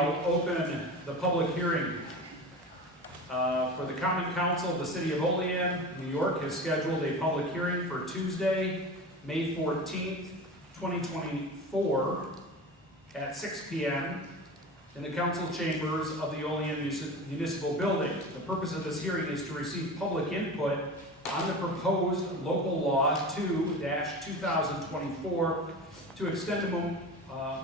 I'll open the public hearing for the Common Council of the City of Olean, New York, has scheduled a public hearing for Tuesday, May 14th, 2024 at 6 p.m. in the council chambers of the Olean Municipal Building. The purpose of this hearing is to receive public input on the proposed local law 2-2024 to extend a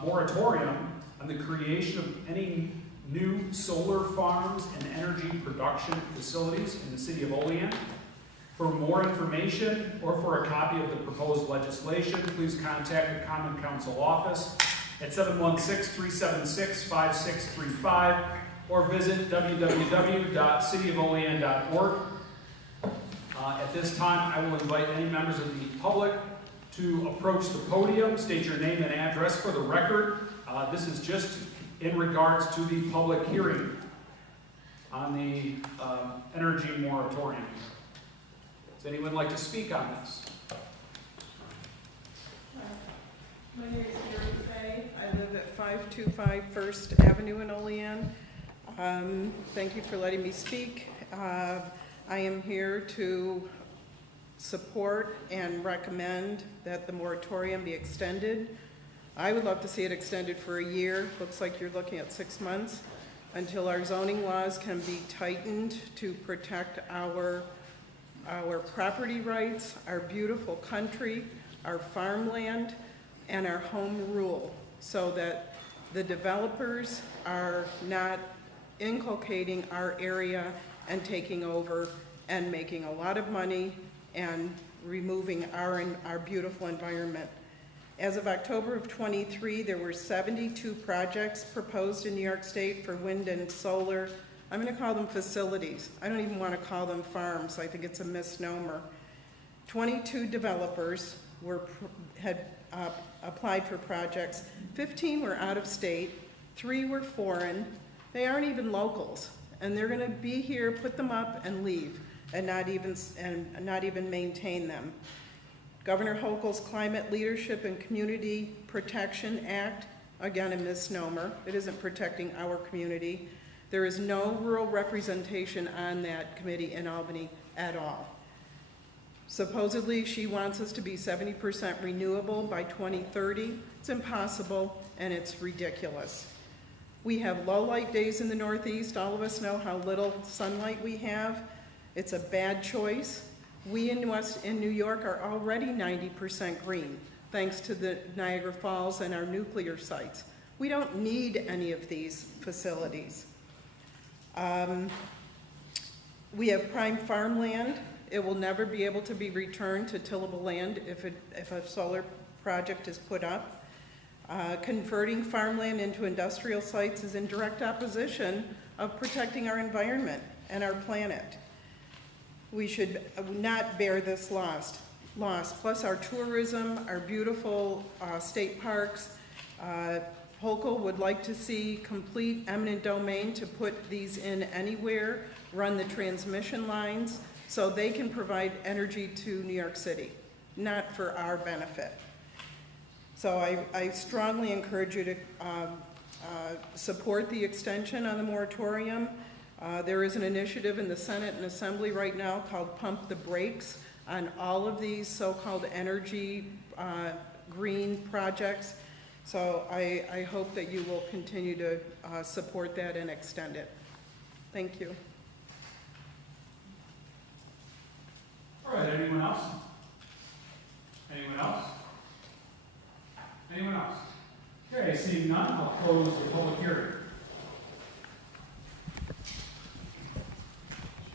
moratorium on the creation of any new solar farms and energy production facilities in the city of Olean. For more information or for a copy of the proposed legislation, please contact the Common Council office at 716-376-5635 or visit www.cityofolean.org. At this time, I will invite any members of the public to approach the podium, state your name and address for the record. This is just in regards to the public hearing on the energy moratorium. Does anyone like to speak on this? My name is Mary Fay. I live at 525 First Avenue in Olean. Thank you for letting me speak. I am here to support and recommend that the moratorium be extended. I would love to see it extended for a year. Looks like you're looking at 6 months until our zoning laws can be tightened to protect our property rights, our beautiful country, our farmland, and our home rule, so that the developers are not inculcating our area and taking over and making a lot of money and removing our beautiful environment. As of October of 23, there were 72 projects proposed in New York State for wind and solar. I'm going to call them facilities. I don't even want to call them farms. I think it's a misnomer. 22 developers had applied for projects. 15 were out of state. 3 were foreign. They aren't even locals, and they're going to be here, put them up, and leave, and not even maintain them. Governor Hochul's Climate Leadership and Community Protection Act, again a misnomer. It isn't protecting our community. There is no rural representation on that committee in Albany at all. Supposedly, she wants us to be 70% renewable by 2030. It's impossible, and it's ridiculous. We have low light days in the Northeast. All of us know how little sunlight we have. It's a bad choice. We in New York are already 90% green, thanks to the Niagara Falls and our nuclear sites. We don't need any of these facilities. We have prime farmland. It will never be able to be returned to tillable land if a solar project is put up. Converting farmland into industrial sites is in direct opposition of protecting our environment and our planet. We should not bear this loss. Plus our tourism, our beautiful state parks. Hochul would like to see complete eminent domain to put these in anywhere, run the transmission lines, so they can provide energy to New York City, not for our benefit. So I strongly encourage you to support the extension on the moratorium. There is an initiative in the Senate and Assembly right now called Pump the Brakes on all of these so-called energy green projects. So I hope that you will continue to support that and extend it. Thank you. All right, anyone else? Anyone else? Anyone else? Okay, seeing none, I'll close the public hearing.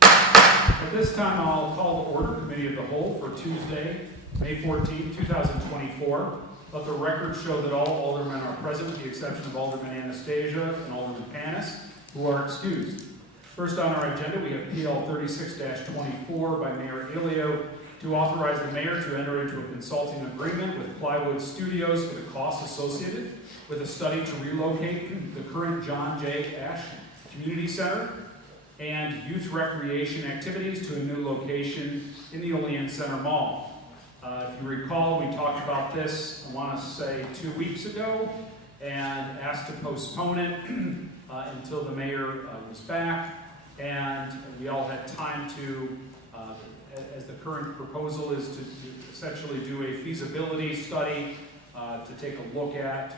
At this time, I'll call to order Committee of the Whole for Tuesday, May 14, 2024. Let the record show that all aldermen are present with the exception of Alderman Anastasia and Alderman Panis, who are excused. First on our agenda, we have PL 36-24 by Mayor Ilio to authorize the mayor to enter into a consulting agreement with Plywood Studios for the costs associated with a study to relocate the current John J. Ash Community Center and youth recreation activities to a new location in the Olean Center Mall. If you recall, we talked about this, I want to say 2 weeks ago, and asked to postpone it until the mayor was back. And we all had time to, as the current proposal is to essentially do a feasibility study to take a look at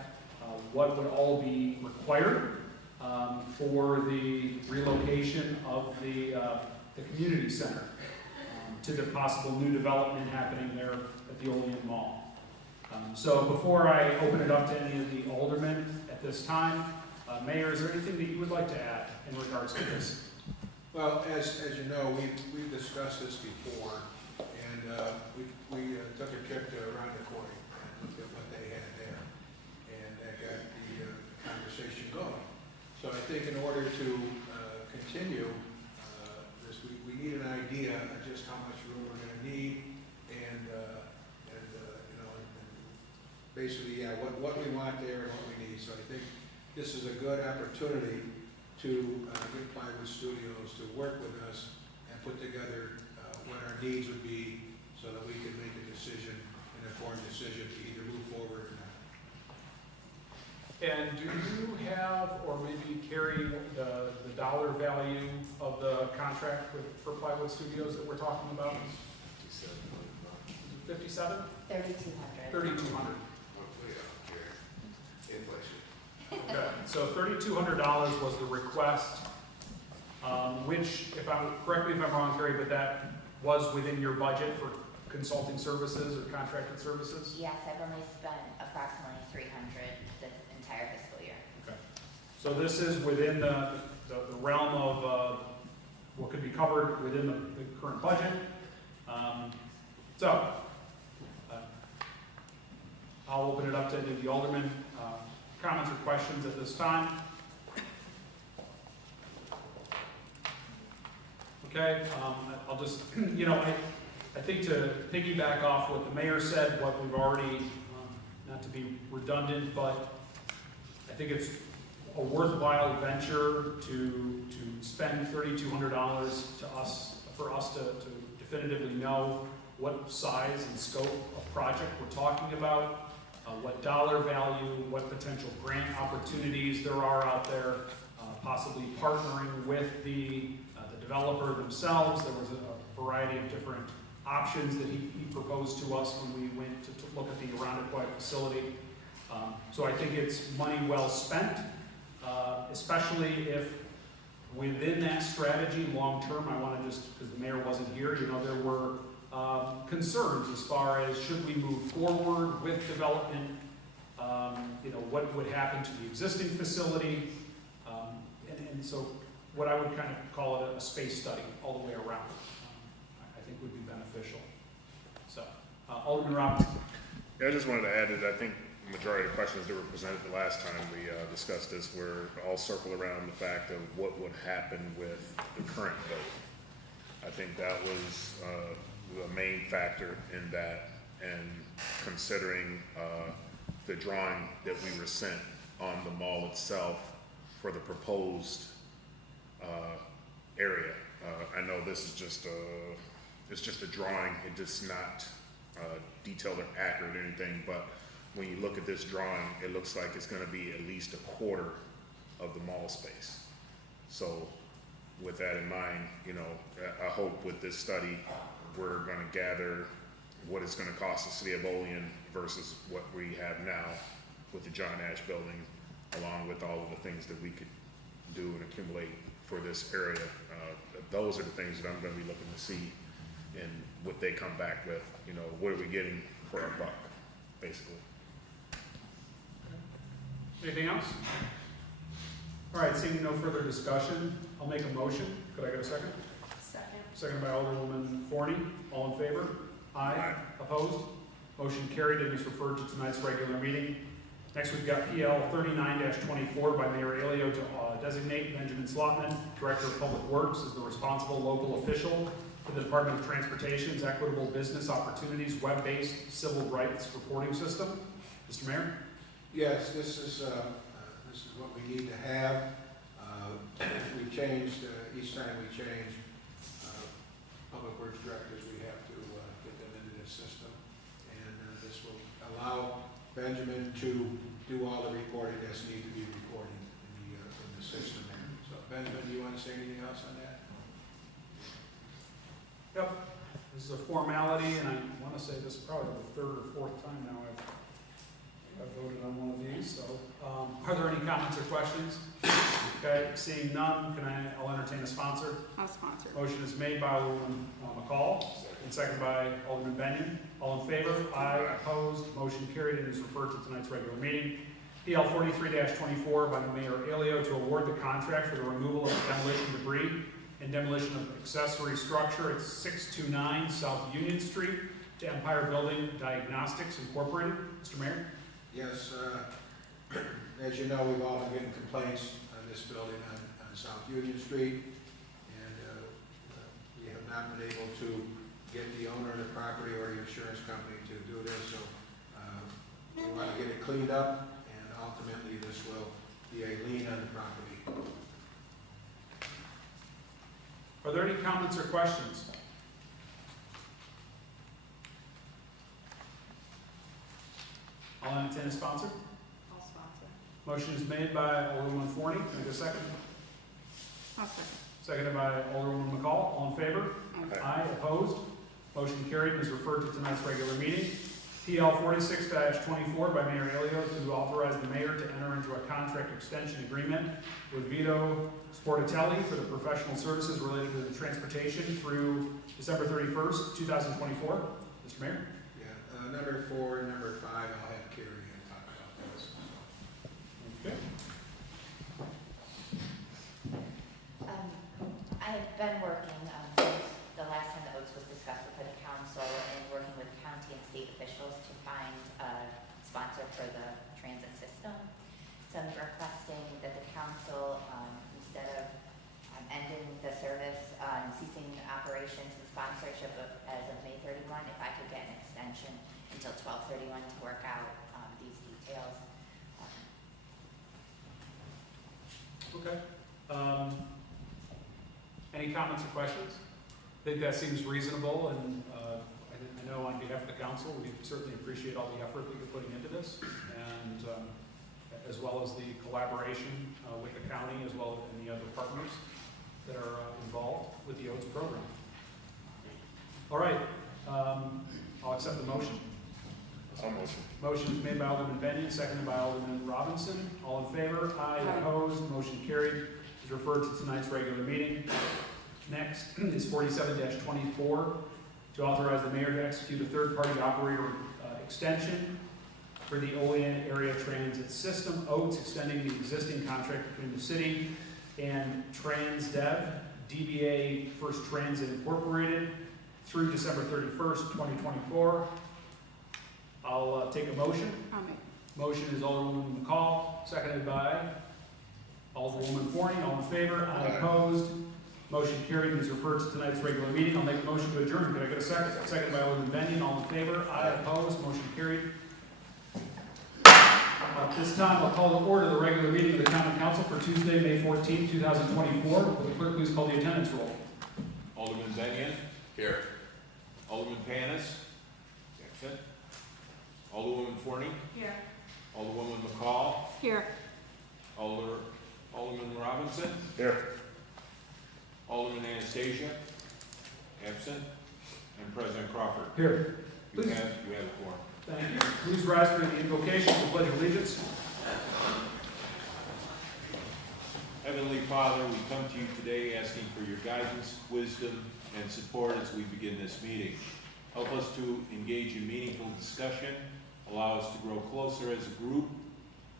what would all be required for the relocation of the community center to the possible new development happening there at the Olean Mall. So before I open it up to any of the aldermen at this time, Mayor, is there anything that you would like to add in regards to this? Well, as you know, we've discussed this before, and we took a trip to Irondequoit and looked at what they had there, and that got the conversation going. So I think in order to continue this, we need an idea of just how much room we're going to need, and you know, and basically, yeah, what we want there and what we need. So I think this is a good opportunity to get Plywood Studios to work with us and put together what our needs would be so that we can make a decision, an informed decision to either move forward or not. And do you have, or maybe carry the dollar value of the contract for Plywood Studios that we're talking about? 57? 3,200. 3,200. Inflation. Okay, so $3,200 was the request, which, correct me if I'm wrong, Carrie, but that was within your budget for consulting services or contracted services? Yes, I've only spent approximately 300 the entire fiscal year. Okay. So this is within the realm of what could be covered within the current budget. I'll open it up to any of the aldermen. Comments or questions at this time? Okay, I'll just, I think to piggyback off what the mayor said, what we've already, not to be redundant, but I think it's a worthwhile venture to spend $3,200 for us to definitively know what size and scope of project we're talking about. What dollar value, what potential grant opportunities there are out there, possibly partnering with the developer themselves. There was a variety of different options that he proposed to us when we went to look at the Irondequoit facility. So I think it's money well spent, especially if within that strategy long-term, I want to just, because the mayor wasn't here, there were concerns as far as should we move forward with development, what would happen to the existing facility, and so what I would kind of call it a space study all the way around, I think would be beneficial. So, Alderman Robinson. Yeah, I just wanted to add that I think the majority of the questions that were presented the last time we discussed this were all circled around the fact of what would happen with the current vote. I think that was the main factor in that, and considering the drawing that we were sent on the mall itself for the proposed area. I know this is just a drawing. It does not detailed or accurate or anything, but when you look at this drawing, it looks like it's going to be at least a quarter of the mall space. So with that in mind, I hope with this study, we're going to gather what it's going to cost the city of Olean versus what we have now with the John Ash building, along with all of the things that we could do and accumulate for this area. Those are the things that I'm going to be looking to see and what they come back with. What are we getting for our buck, basically. Anything else? All right, seeing no further discussion, I'll make a motion. Could I get a second? Second. Seconded by Alderwoman Forney. All in favor? Aye. Opposed? Motion carried and is referred to tonight's regular meeting. Next, we've got PL 39-24 by Mayor Alio to designate Benjamin Slotman, Director of Public Works, as the responsible local official for the Department of Transportation's Equitable Business Opportunities web-based civil rights reporting system. Mr. Mayor? Yes, this is what we need to have. We changed, each time we change public works directors, we have to get them into this system. And this will allow Benjamin to do all the reporting that's need to be reported in the system there. So Benjamin, do you want to say anything else on that? Yep, this is a formality, and I want to say this is probably the third or fourth time now I've voted on one of these, so, are there any comments or questions? Okay, seeing none, I'll entertain a sponsor. I'll sponsor. Motion is made by Alderman McCall, and seconded by Alderman Benyon. All in favor? Aye. Opposed? Motion carried and is referred to tonight's regular meeting. PL 43-24 by the Mayor Alio to award the contract for the removal of demolition debris and demolition of accessory structure at 629 South Union Street to Empire Building Diagnostics Incorporated. Mr. Mayor? Yes, as you know, we've all been getting complaints on this building on South Union Street, and we have not been able to get the owner of the property or the insurance company to do this, so we want to get it cleaned up, and ultimately this will be a lien on the property. Are there any comments or questions? I'll entertain a sponsor. I'll sponsor. Motion is made by Alderwoman Forney. Can I get a second? I'll second. Seconded by Alderwoman McCall. All in favor? Aye. Opposed? Motion carried and is referred to tonight's regular meeting. PL 46-24 by Mayor Alio to authorize the mayor to enter into a contract extension agreement with Vito Sportatelli for the professional services related to the transportation through December 31st, 2024. Mr. Mayor? Yeah, number 4 and number 5, I'll have Carrie talk about those. Okay. I have been working since the last time the OATS was discussed with the council and working with county and state officials to find a sponsor for the transit system. So I'm requesting that the council, instead of ending the service, ceasing operations and sponsorship as of May 31, if I could get an extension until 12/31 to work out these details. Okay. Any comments or questions? I think that seems reasonable, and I know on behalf of the council, we certainly appreciate all the effort that you're putting into this, and as well as the collaboration with the county, as well as any other partners that are involved with the OATS program. All right, I'll accept the motion. I'll motion. Motion is made by Alderman Benyon, seconded by Alderman Robinson. All in favor? Aye. Aye. Opposed? Motion carried. Is referred to tonight's regular meeting. Next is 47-24 to authorize the mayor to execute a third-party operator extension for the Olean area transit system. OATS extending the existing contract between the city and Transdev, DBA First Transit Incorporated, through December 31st, 2024. I'll take a motion. I'll make. Motion is Alderwoman McCall, seconded by Alderwoman Forney. All in favor? Aye. Opposed? Motion carried and is referred to tonight's regular meeting. I'll make a motion to adjourn. Can I get a second? Seconded by Alderman Benyon. All in favor? Aye. Opposed? Motion carried. At this time, I'll call to order the regular meeting of the Common Council for Tuesday, May 14, 2024. Will the clerk please call the attendance roll? Alderman Benyon. Here. Alderman Panis. Absent. Alderwoman Forney. Here. Alderwoman McCall. Here. Alderman Robinson. Here. Alderman Anastasia. Absent. And President Crawford. Here. You Please. have a quorum. Thank you. Please rise for the invocation of the Pledge of Allegiance. Heavenly Father, we come to you today asking for your guidance, wisdom, and support as we begin this meeting. Help us to engage in meaningful discussion, allow us to grow closer as a group,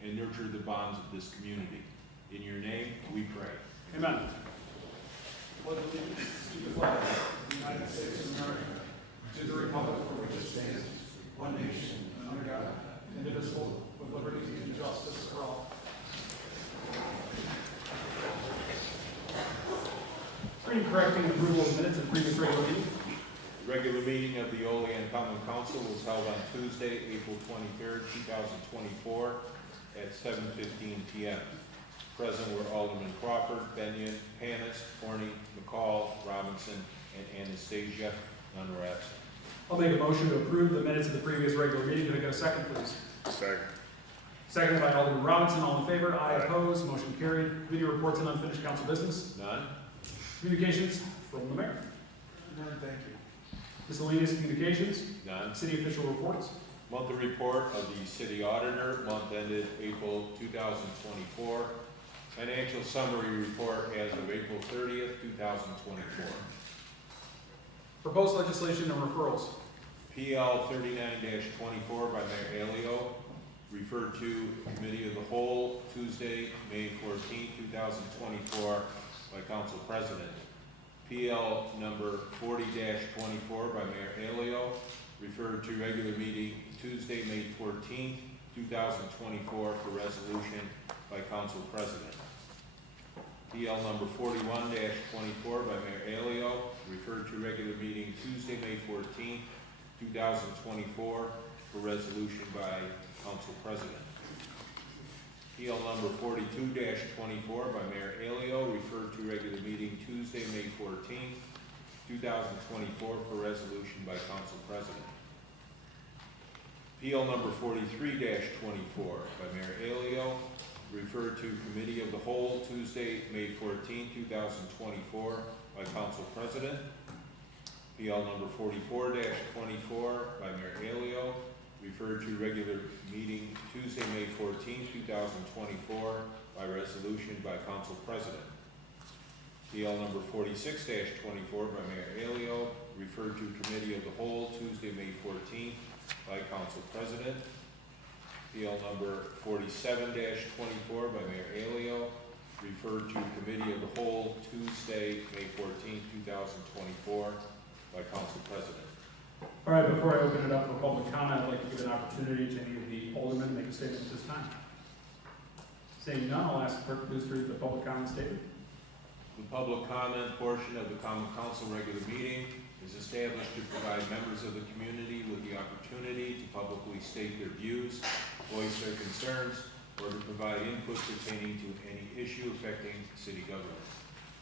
and nurture the bonds of this community. In your name, we pray. Amen. Pledge allegiance to the flag of the United States of America, to the republic for which it stands, one nation, under God, indivisible, with liberty and justice for all. Reading, correcting, and approval of minutes of previous regular meeting. The regular meeting of the Olean Common Council was held on Tuesday, April 23rd, 2024 at 7:15 p.m. Present were Alderman Crawford, Benyon, Panis, Forney, McCall, Robinson, and Anastasia. None were absent. I'll make a motion to approve the minutes of the previous regular meeting. Can I get a second, please? Second. Seconded by Alderman Robinson. All in favor? Aye. Aye. Opposed? Motion carried. Committee reports and unfinished council business. None? Communications from the mayor. None, thank you. Miscellaneous communications. None. City official reports. Monthly report of the city auditor, month ended April 2024. Financial summary report as of April 30th, 2024. Proposed legislation and referrals. PL 39-24 by Mayor Alio, referred to Committee of the Whole Tuesday, May 14, 2024 by Council President. PL number 40-24 by Mayor Alio, referred to regular meeting Tuesday, May 14, 2024 for resolution by Council President. PL number 41-24 by Mayor Alio, referred to regular meeting Tuesday, May 14, 2024 for resolution by Council President. PL number 42-24 by Mayor Alio, referred to regular meeting Tuesday, May 14, 2024 for resolution by Council President. PL number 43-24 by Mayor Alio, referred to Committee of the Whole Tuesday, May 14, 2024 by Council President. PL number 44-24 by Mayor Alio, referred to regular meeting Tuesday, May 14, 2024 by resolution by Council President. PL number 46-24 by Mayor Alio, referred to Committee of the Whole Tuesday, May 14 by Council President. PL number 47-24 by Mayor Alio, referred to Committee of the Whole Tuesday, May 14, 2024 by Council President. All right, before I open it up for public comment, I'd like to give an opportunity to any of the aldermen to make a statement at this time. Seeing none, I'll ask the clerk please to read the public comment statement. The public comment portion of the Common Council regular meeting is established to provide members of the community with the opportunity to publicly state their views, voice their concerns, or to provide input pertaining to any issue affecting city government.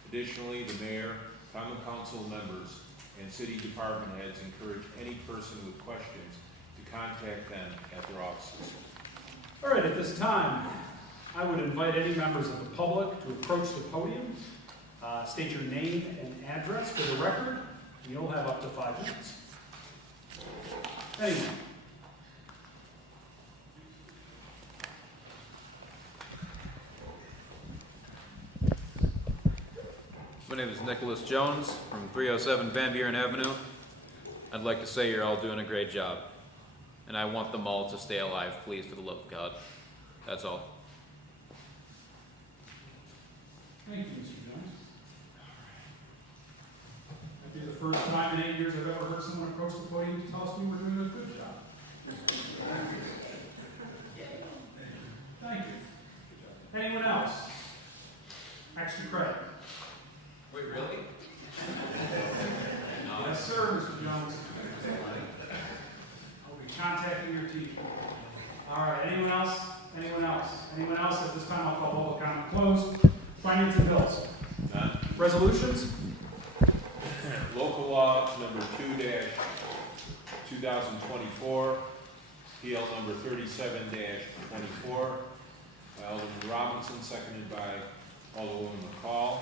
Additionally, the mayor, Common Council members, and city department heads encourage any person with questions to contact them at their offices. All right, at this time, I would invite any members of the public to approach the podium, state your name and address for the record. You'll have up to 5 minutes. Anyone? My name is Nicholas Jones from 307 Van Buren Avenue. I'd like to say you're all doing a great job. And I want them all to stay alive, please, for the love of God. That's all. Thank you, Mr. Jones. That'd be the first time in 8 years I've ever heard someone approach the podium to tell us we were doing a good job. Thank you. Anyone else? Extra credit. Wait, really? Yes, sir, Mr. Jones. I'll be contacting your team. All right, anyone else? Anyone else? Anyone else? At this time, I'll call public comment closed. Finance and bills. None. Resolutions? Local law number 2-2024, PL number 37-24, by Alderman Robinson, seconded by Alderwoman McCall.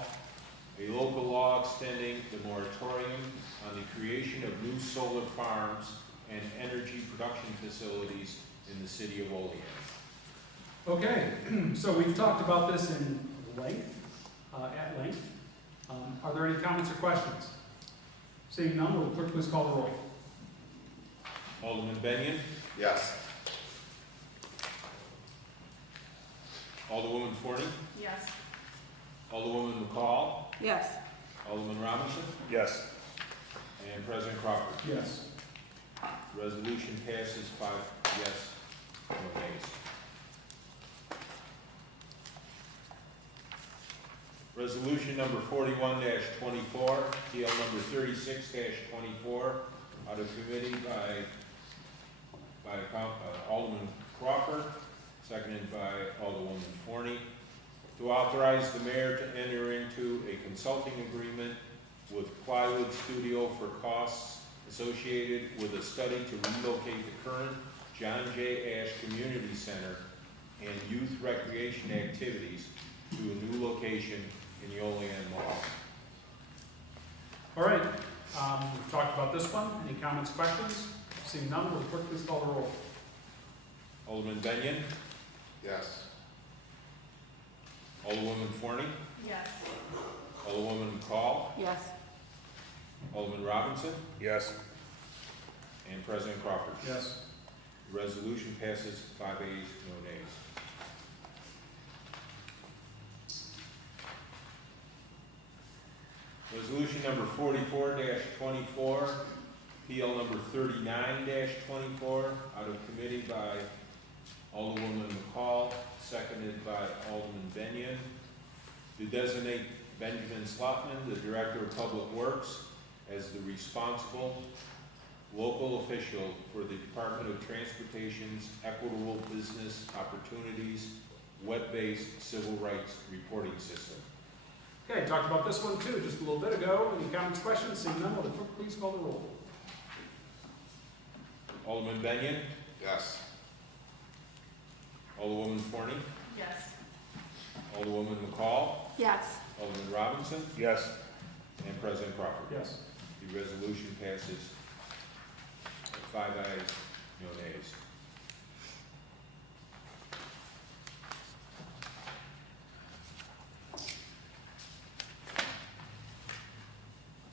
A local law extending the moratorium on the creation of new solar farms and energy production facilities in the city of Olean. Okay, so we've talked about this in length, at length. Are there any comments or questions? Seeing none, will the clerk please call the roll? Alderman Benyon, Yes. Alderwoman Forney, Yes. Alderwoman McCall, Yes. Alderman Robinson, Yes. and President Crawford. Yes. Resolution passes 5 yes, no nays. Resolution number 41-24, PL number 36-24, out of committee by Alderman Crawford, seconded by Alderwoman Forney, to authorize the mayor to enter into a consulting agreement with Plywood Studio for costs associated with a study to relocate the current John J. Ash Community Center and youth recreation activities to a new location in the Olean Mall. All right, we've talked about this one. Any comments, questions? Seeing none, will the clerk please call the roll? Alderman Benyon, Yes. Alderwoman Forney, Yes. Alderwoman McCall, Yes. Alderman Robinson, Yes. and President Crawford. Yes. The resolution passes 5 ayes, no nays. Resolution number 44-24, PL number 39-24, out of committee by Alderwoman McCall, seconded by Alderman Benyon, to designate Benjamin Slotman, the Director of Public Works, as the responsible local official for the Department of Transportation's Equitable Business Opportunities web-based civil rights reporting system. Okay, talked about this one too, just a little bit ago. Any comments, questions? Seeing none, will the clerk please call the roll? Alderman Benyon, Yes. Alderwoman Forney, Yes. Alderwoman McCall, Yes. Alderman Robinson, Yes. and President Crawford. Yes. The resolution passes 5 ayes, no nays.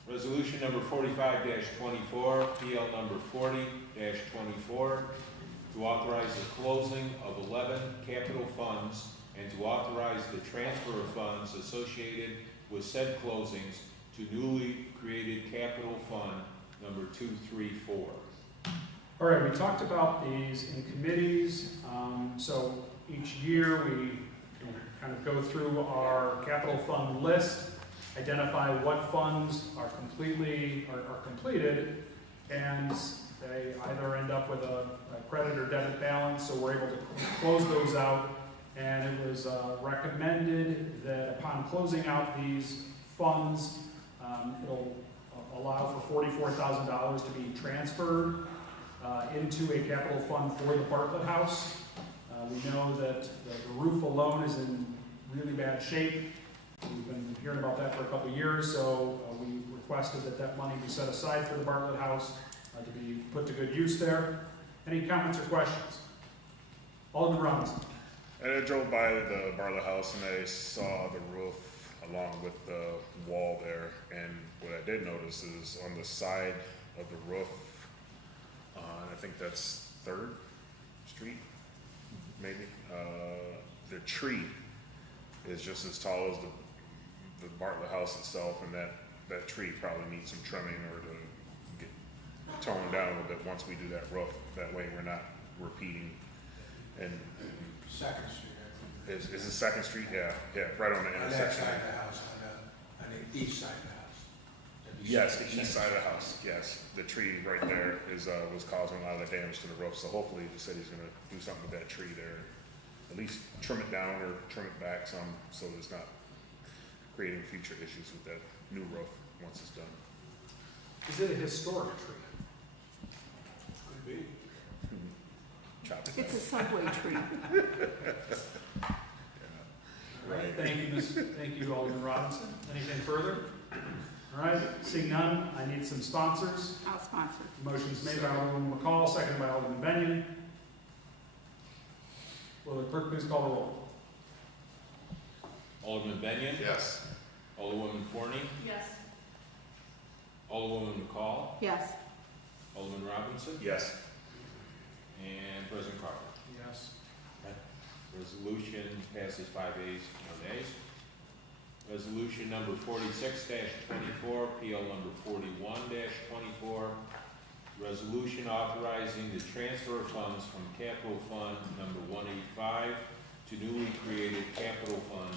Resolution number 45-24, PL number 40-24, to authorize the closing of 11 capital funds and to authorize the transfer of funds associated with said closings to newly created capital fund number 234. All right, we talked about these in committees. So each year we kind of go through our capital fund list, identify what funds are completed, and they either end up with a credit or debit balance, so we're able to close those out. And it was recommended that upon closing out these funds, it'll allow for $44,000 to be transferred into a capital fund for the Bartlett House. We know that the roof alone is in really bad shape. We've been hearing about that for a couple of years, so we requested that that money be set aside for the Bartlett House to be put to good use there. Any comments or questions? Alderman Robinson. And I drove by the Bartlett House and I saw the roof along with the wall there. And what I did notice is on the side of the roof, and I think that's 3rd Street, maybe, the tree is just as tall as the Bartlett House itself, and that tree probably needs some trimming or to get toned down a little bit once we do that roof. That way we're not repeating. And Second Street, I think. is it 2nd Street? Yeah, right on the On that intersection. side of the house, on the east side of the house. Yes, the east side of the house, yes. The tree right there was causing a lot of the damage to the roof, so hopefully the city's gonna do something with that tree there. At least trim it down or trim it back some, so it's not creating future issues with that new roof once it's done. Is it a historic tree? Could be. Chop it It's down. a subway tree. All right, thank you, Alderman Robinson. Anything further? All right, seeing none, I need some sponsors. I'll sponsor. Motion's made by Alderman McCall, seconded by Alderman Benyon. Will the clerk please call the roll? Alderman Benyon, Yes. Alderwoman Forney, Yes. Alderwoman McCall, Yes. Alderman Robinson, Yes. and President Crawford. Yes. Resolution passes 5 ayes, no nays. Resolution number 46-24, PL number 41-24, resolution authorizing the transfer of funds from capital fund number 185 to newly created capital fund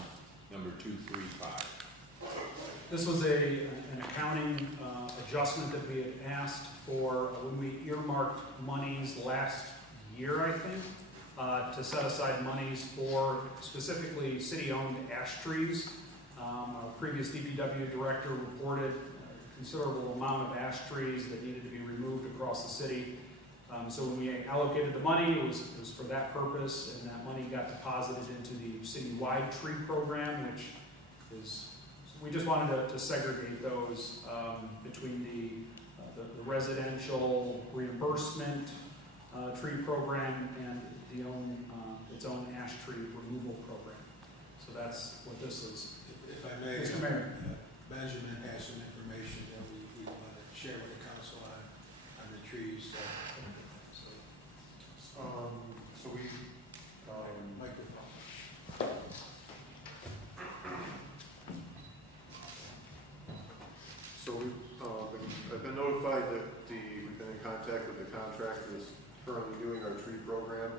number 235. This was an accounting adjustment that we had asked for when we earmarked monies last year, I think, to set aside monies for specifically city-owned ash trees. Our previous DPW director reported a considerable amount of ash trees that needed to be removed across the city. So when we allocated the money, it was for that purpose, and that money got deposited into the citywide tree program, which is, we just wanted to segregate those between the residential reimbursement tree program and its own ash tree removal program. So that's what this is. If I may, Mr. Mayor. Benjamin has some information that we want to share with the council on the trees. So we, Microphone. so I've been notified that we've been in contact with the contractor that's currently doing our tree program,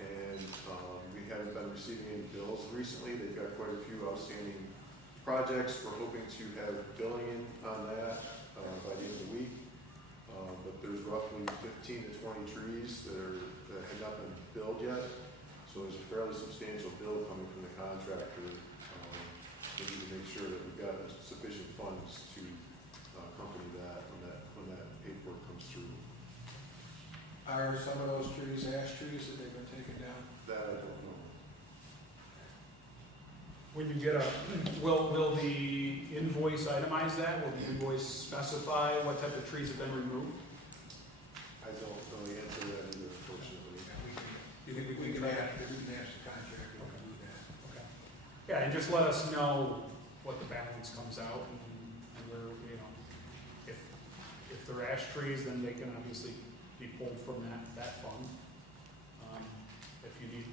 and we haven't been receiving any bills recently. They've got quite a few outstanding projects. We're hoping to have billing in on that by the end of the week. But there's roughly 15 to 20 trees that have not been billed yet. So there's a fairly substantial bill coming from the contractor. We need to make sure that we've got sufficient funds to accompany that when that paperwork comes through. Are some of those trees ash trees that they've been taken down? That I don't know. When you get will the invoice itemize that? Will the invoice specify what type of trees have been removed? I don't know the answer to that either, unfortunately. You think we can ask the contractor to do that? Okay. Yeah, and just let us know what the balance comes out, and where, if they're ash trees, then they can obviously be pulled from that fund. If you need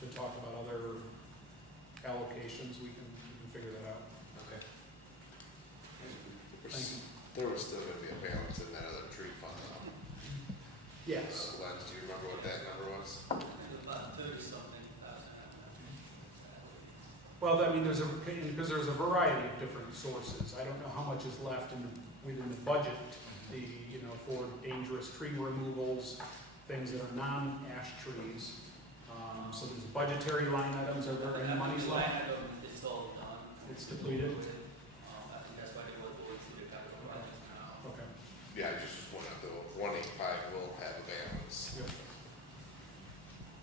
to talk about other allocations, we can figure that out. Okay. Thank you. There was still gonna be a balance in that other tree fund though. Yes. Lance, do you remember what that number was? About 30-something thousand. Well, I mean, because there's a variety of different sources. I don't know how much is left within the budget, for dangerous tree removals, things that are non-ash trees. So there's budgetary line items. Are there any monies left? It's all done. It's depleted? I think that's why they go towards the capital project now. Okay. Yeah, I just went up to 185 will have a balance. Yep.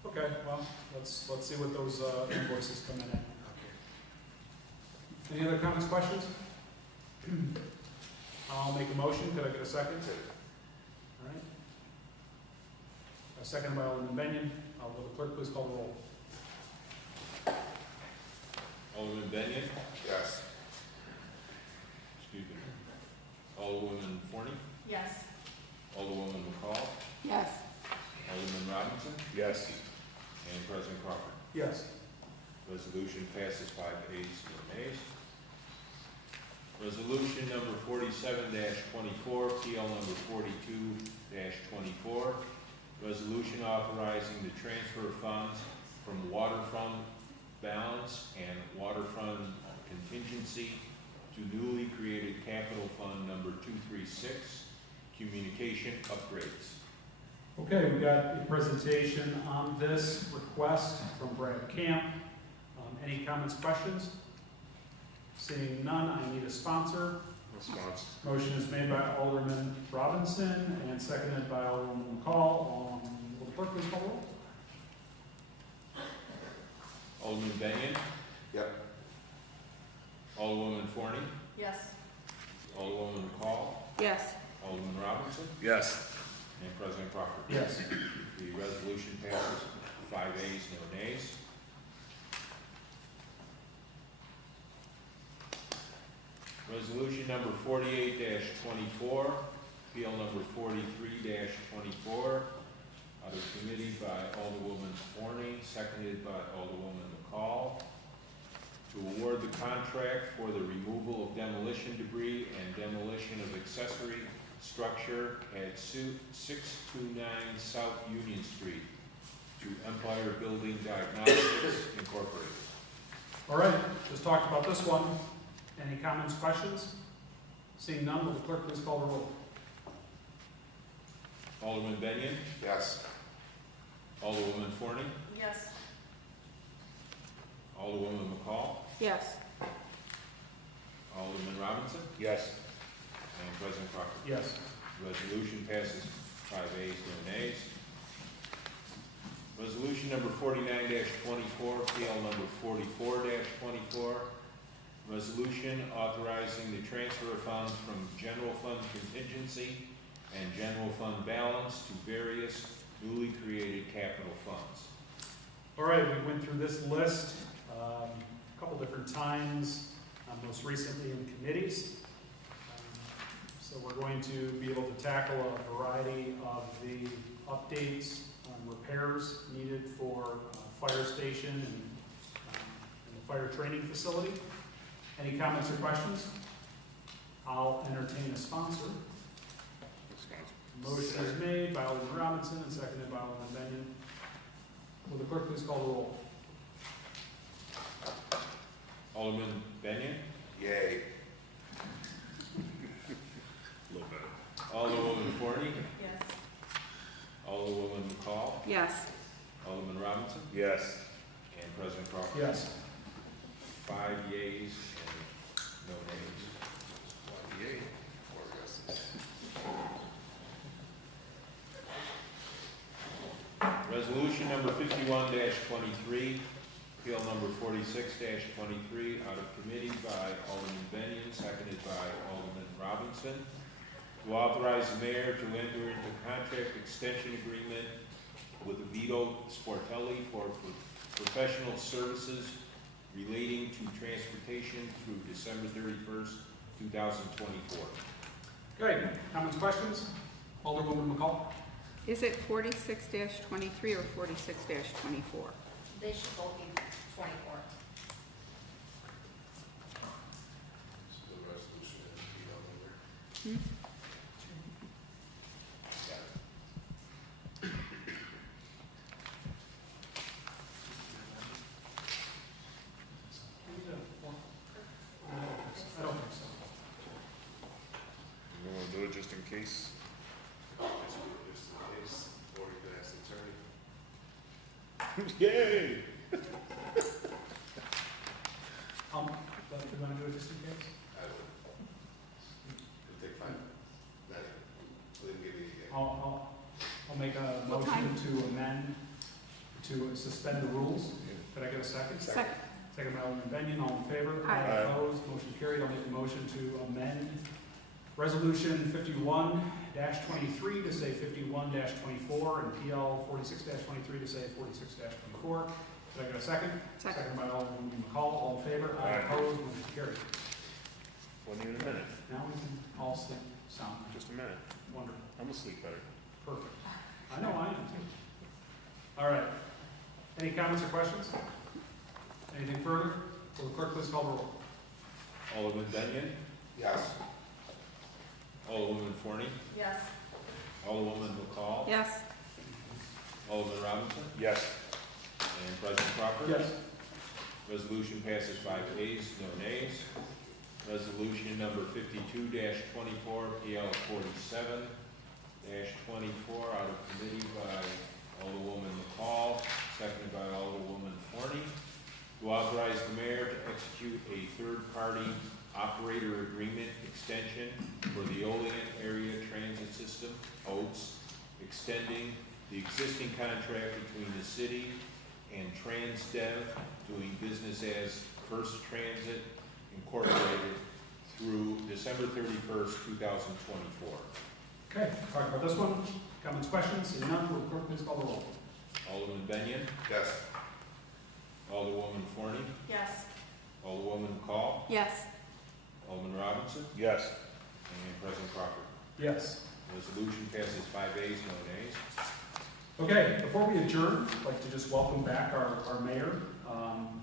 Okay, well, let's see what those invoices come in at. Okay. Any other comments, questions? I'll make a motion. Could I get a second? All right. A second by Alderman Benyon. Will the clerk please call the roll? Alderman Benyon? Yes. Excuse me. Alderwoman Forney? Yes. Alderwoman McCall? Yes. Alderman Robinson? Yes. And President Crawford. Yes. Resolution passes 5 ayes, no nays. Resolution number 47-24, PL number 42-24. Resolution authorizing the transfer of funds from water fund balance and water fund contingency to newly created capital fund number 236, communication upgrades. Okay, we got a presentation on this request from Brad Camp. Any comments, questions? Seeing none, I need a sponsor. Response. Motion is made by Alderman Robinson and seconded by Alderman McCall. Will the clerk please call roll? Alderman Benyon? Yep. Alderwoman Forney? Yes. Alderwoman McCall? Yes. Alderman Robinson? Yes. And President Crawford. Yes. The resolution passes 5 ayes, no nays. Resolution number 48-24, PL number 43-24, out of committee by Alderwoman Forney, seconded by Alderwoman McCall, to award the contract for the removal of demolition debris and demolition of accessory structure at 629 South Union Street to Empire Building Diagnostics Incorporated. All right, just talked about this one. Any comments, questions? Seeing none, will the clerk please call the roll? Alderman Benyon? Yes. Alderwoman Forney? Yes. Alderwoman McCall? Yes. Alderman Robinson? Yes. And President Crawford. Yes. Resolution passes 5 ayes, no nays. Resolution number 49-24, PL number 44-24. Resolution authorizing the transfer of funds from general fund contingency and general fund balance to various newly created capital funds. All right, we went through this list a couple different times, most recently in committees. So we're going to be able to tackle a variety of the updates, repairs needed for fire station and the fire training facility. Any comments or questions? I'll entertain a sponsor. Motion is made by Alderman Robinson and seconded by Alderman Benyon. Will the clerk please call the roll? Alderman Benyon? Yay. A little better. Alderwoman Forney? Yes. Alderwoman McCall? Yes. Alderman Robinson? Yes. And President Crawford? Yes. 5 yeas and no nays. Yay. 4 yeses. Resolution number 51-23, appeal number 46-23, out of committee by Alderman Benyon, seconded by Alderman Robinson, to authorize the mayor to enter into contract extension agreement with Vito Sportelli for professional services relating to transportation through December 31st, 2024. Okay, comments, questions? Alderwoman McCall? Is it 46-23 or 46-24? They should both be 24. So the resolution is PL number. Hmm? Got it. I don't think so. You want to do it just in case? Just in case, or you can ask the attorney. Yay! But you want to do it just in case? I would. It'll take 5. Not even. We'll give you again. I'll make a What motion time? to amend, to suspend the rules. Could I get a second? Second. Second by Alderman Benyon, all in favor? Aye. Opposed, motion carried. I'll make a motion to amend Resolution 51-23 to say 51-24 and PL 46-23 to say 46-24. Could I get a second? Second. By Alderman McCall, all in favor? Aye. Opposed, motion carried. Wasn't even a minute. Now we can all sleep sound. Just a minute. Wonderful. I'm gonna sleep better. Perfect. I know I am too. All right. Any comments or questions? Anything further? Will the clerk please call the roll? Alderman Benyon? Yes. Alderwoman Forney? Yes. Alderwoman McCall? Yes. Alderman Robinson? Yes. And President Crawford? Yes. Resolution passes 5 ayes, no nays. Resolution number 52-24, PL 47-24, out of committee by Alderwoman McCall, seconded by Alderwoman Forney, to authorize the mayor to execute a third-party operator agreement extension for the Olean Area Transit System, OATS, extending the existing contract between the city and TransDev, doing business as First Transit Incorporated, through December 31st, 2024. Okay, talk about this one. Comments, questions? Seeing none, will the clerk please call the roll? Alderman Benyon, Yes. Alderwoman Forney, Yes. Alderwoman McCall, Yes. Alderman Robinson, Yes. and President Crawford. Yes. Resolution passes 5 ayes, no nays. Okay, before we adjourn, I'd like to just welcome back our mayor.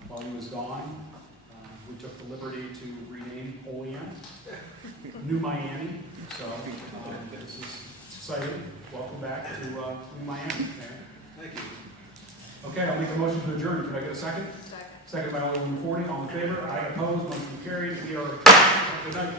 While he was gone, we took the liberty to rename Olean New Miami. So this is exciting. Welcome back to New Miami. Okay. Thank you. Okay, I'll make a motion to adjourn. Could I get a second? Second. Second by Alderman Forney. All in favor? Aye, opposed, motion carried. We are adjourned. Good night.